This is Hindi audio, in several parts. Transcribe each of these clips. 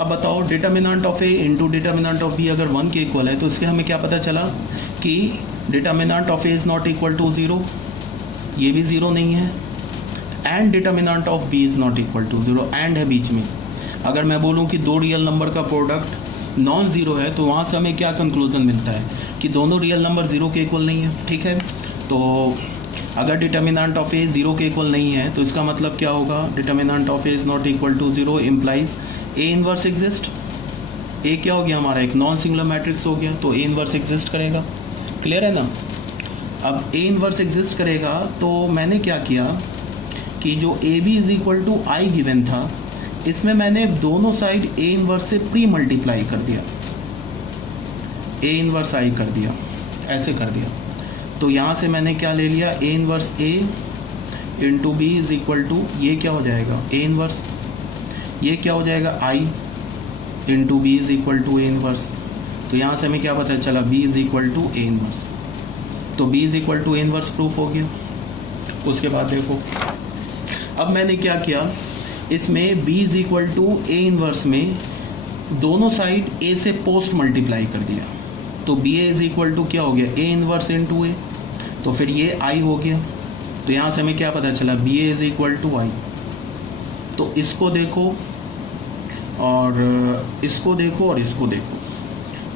अब बताओ determinant of A into determinant of B अगर 1 के इक्वल है तो इससे हमें क्या पता चला कि determinant of A is not equal to 0, ये भी 0 नहीं है, एंड determinant of B is not equal to 0, and है बीच में। अगर मैं बोलूँ कि दो रियल नंबर का प्रोडक्ट नॉन ज़ीरो है तो वहाँ से हमें क्या कंक्लूजन मिलता है कि दोनों रियल नंबर 0 के इक्वल नहीं है। ठीक है, तो अगर डिटर्मिनेंट ऑफ ए 0 के इक्वल नहीं है तो इसका मतलब क्या होगा, determinant of A is not equal to 0 implies A inverse exist. A क्या हो गया हमारा, एक नॉन सिंगुलर मैट्रिक्स हो गया, तो ए इनवर्स एग्जिस्ट करेगा। क्लियर है ना। अब ए इनवर्स एग्जिस्ट करेगा तो मैंने क्या किया कि जो A B is equal to I given था, इसमें मैंने दोनों साइड ए इनवर्स से प्री मल्टीप्लाई कर दिया, ए इनवर्स आई कर दिया, ऐसे कर दिया। तो यहाँ से मैंने क्या ले लिया, A inverse A into B is equal to, ये क्या हो जाएगा ए इनवर्स, ये क्या हो जाएगा I into B is equal to A inverse. तो यहाँ से हमें क्या पता चला, B is equal to A inverse. तो B is equal to A inverse proof हो गया। उसके बाद देखो, अब मैंने क्या किया, इसमें B is equal to A inverse में दोनों साइड ए से पोस्ट मल्टीप्लाई कर दिया, तो B A is equal to क्या हो गया, ए इनवर्स इंटू ए, तो फिर ये आई हो गया। तो यहाँ से हमें क्या पता चला, B A is equal to I. तो इसको देखो और इसको देखो और इसको देखो,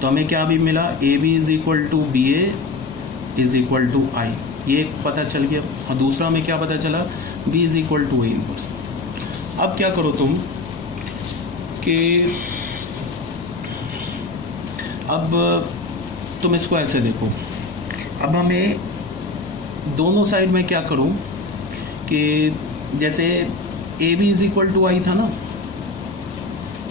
तो हमें क्या भी मिला, A B is equal to B A is equal to I, ये पता चल गया। और दूसरा हमें क्या पता चला, B is equal to A inverse. अब क्या करो तुम कि अब तुम इसको ऐसे देखो, अब हमें दोनों साइड में क्या करूं कि जैसे A B is equal to I था ना,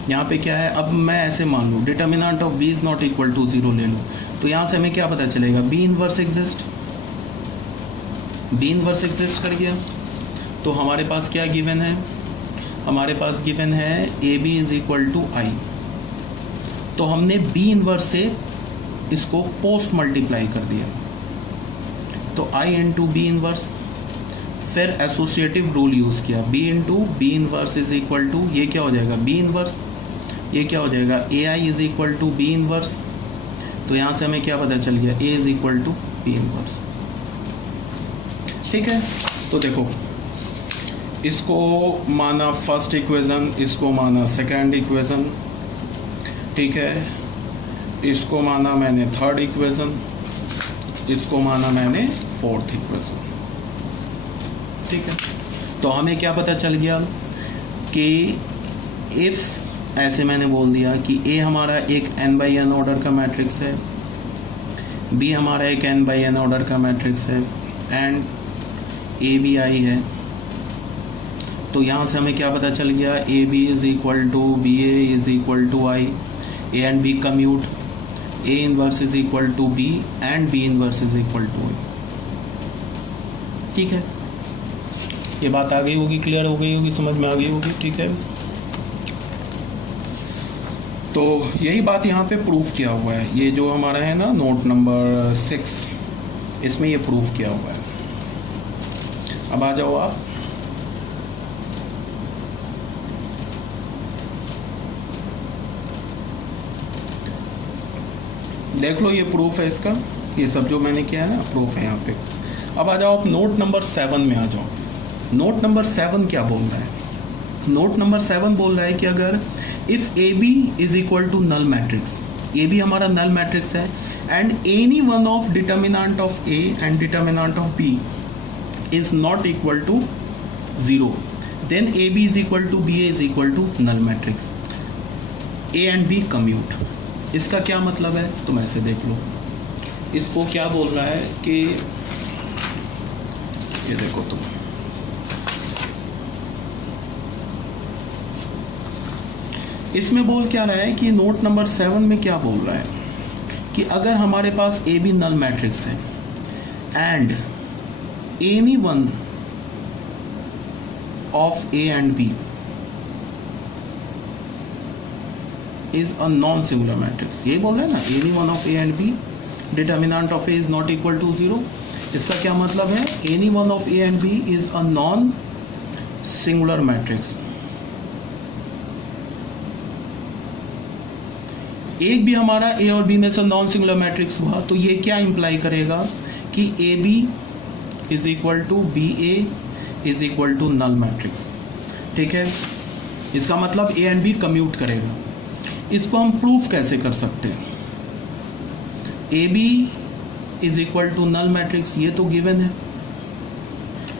यहाँ पे क्या है, अब मैं ऐसे मान लूँ determinant of B is not equal to 0 ले लूँ, तो यहाँ से हमें क्या पता चलेगा, B inverse exist, B inverse exist कर गया। तो हमारे पास क्या गिवन है, हमारे पास गिवन है A B is equal to I. तो हमने बी इनवर्स से इसको पोस्ट मल्टीप्लाई कर दिया, तो आई इंटू बी इनवर्स, फिर एसोसिएटिव रूल यूज़ किया, B into B inverse is equal to, ये क्या हो जाएगा बी इनवर्स, ये क्या हो जाएगा A I is equal to B inverse. तो यहाँ से हमें क्या पता चल गया, A is equal to B inverse. ठीक है, तो देखो इसको माना फर्स्ट इक्वेशन, इसको माना सेकंड इक्वेशन, ठीक है, इसको माना मैंने थर्ड इक्वेशन, इसको माना मैंने फोर्थ इक्वेशन। ठीक है, तो हमें क्या पता चल गया कि इफ़ ऐसे मैंने बोल दिया कि ए हमारा एक n/n ऑर्डर का मैट्रिक्स है, बी हमारा एक n/n ऑर्डर का मैट्रिक्स है, एंड ए बी आई है। तो यहाँ से हमें क्या पता चल गया, A B is equal to B A is equal to I, A and B commute, A inverse is equal to B and B inverse is equal to I. ठीक है, ये बात आ गई होगी, क्लियर हो गई होगी, समझ में आ गई होगी। ठीक है, तो यही बात यहाँ पे प्रूफ किया हुआ है, ये जो हमारा है ना नोट नंबर 6, इसमें ये प्रूफ किया हुआ है। अब आ जाओ आप, देख लो, ये प्रूफ है इसका, ये सब जो मैंने किया है ना प्रूफ है यहाँ पे। अब आ जाओ आप नोट नंबर 7 में आ जाओ। नोट नंबर 7 क्या बोल रहा है, नोट नंबर 7 बोल रहा है कि अगर if A B is equal to null matrix, A B हमारा नल मैट्रिक्स है, and any one of determinant of A and determinant of B is not equal to 0, then A B is equal to B A is equal to null matrix, A and B commute. इसका क्या मतलब है, तुम ऐसे देख लो, इसको क्या बोल रहा है कि ये देखो तुम, इसमें बोल क्या रहा है कि नोट नंबर 7 में क्या बोल रहा है कि अगर हमारे पास ए बी नल मैट्रिक्स है and any one of A and B is a non singular matrix, ये बोल रहा है ना, any one of A and B determinant of A is not equal to 0। इसका क्या मतलब है, any one of A and B is a non singular matrix, एक भी हमारा ए और बी में से नॉन सिंगुलर मैट्रिक्स हुआ तो ये क्या इंप्लाई करेगा कि A B is equal to B A is equal to null matrix. ठीक है, इसका मतलब ए एंड बी कम्यूट करेगा। इसको हम प्रूफ कैसे कर सकते हैं? A B is equal to null matrix, ये तो गिवन है।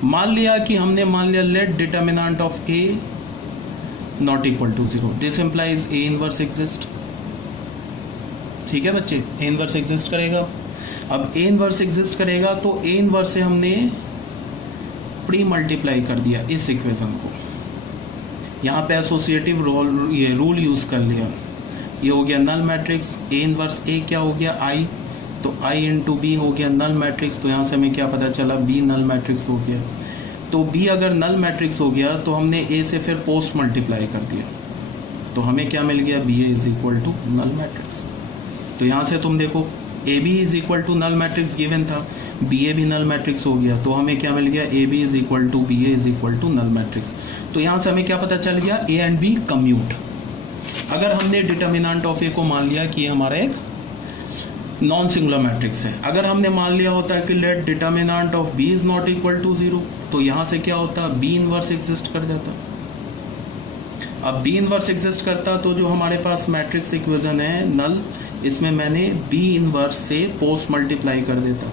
मान लिया कि हमने मान लिया let determinant of A not equal to 0, this implies A inverse exist. ठीक है बच्चे, ए इनवर्स एग्जिस्ट करेगा। अब ए इनवर्स एग्जिस्ट करेगा तो ए इनवर्स से हमने प्री मल्टीप्लाई कर दिया इस इक्वेशन को, यहाँ पे एसोसिएटिव रूल यूज कर लिया। ये हो गया नल मैट्रिक्स। ए इनवर्स ए क्या हो गया? आई, तो आई इंटू बी हो गया नल मैट्रिक्स। तो यहाँ से हमें क्या पता चला? बी नल मैट्रिक्स हो गया। तो बी अगर नल मैट्रिक्स हो गया तो हमने ए से फिर पोस्ट मल्टीप्लाई कर दिया, तो हमें क्या मिल गया? B A is equal to null matrix. तो यहाँ से तुम देखो A B is equal to null matrix given था, बी ए भी नल मैट्रिक्स हो गया, तो हमें क्या मिल गया? A B is equal to B A is equal to null matrix. तो यहाँ से हमें क्या पता चल गया? A and B commute. अगर हमने डिटर्मिनेंट ऑफ ए को मान लिया कि ये हमारा एक नॉन सिंगुलर मैट्रिक्स है, अगर हमने मान लिया होता है कि let determinant of B is not equal to 0, तो यहाँ से क्या होता? बी इनवर्स एग्जिस्ट कर जाता। अब बी इनवर्स एग्जिस्ट करता तो जो हमारे पास मैट्रिक्स इक्वेशन है नल, इसमें मैंने बी इनवर्स से पोस्ट मल्टीप्लाई कर देता,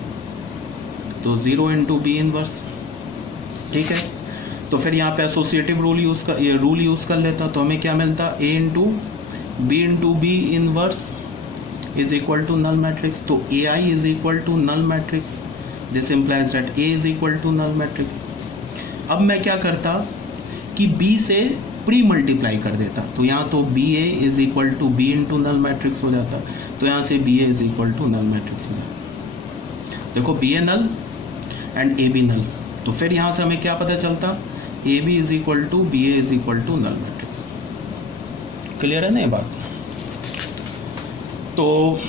तो 0 इंटू बी इनवर्स। ठीक है, तो फिर यहाँ पे एसोसिएटिव रूल यूज कर लेता, तो हमें क्या मिलता? A into B inverse is equal to null matrix. तो A I is equal to null matrix, this implies that A is equal to null matrix. अब मैं क्या करता कि बी से प्री मल्टीप्लाई कर देता, तो यहाँ तो B A is equal to B into null matrix हो जाता, तो यहाँ से B A is equal to null matrix हो जाता। देखो B A null and A B null, तो फिर यहाँ से हमें क्या पता चलता? A B is equal to B A is equal to null matrix. Clear है ना ये बात? तो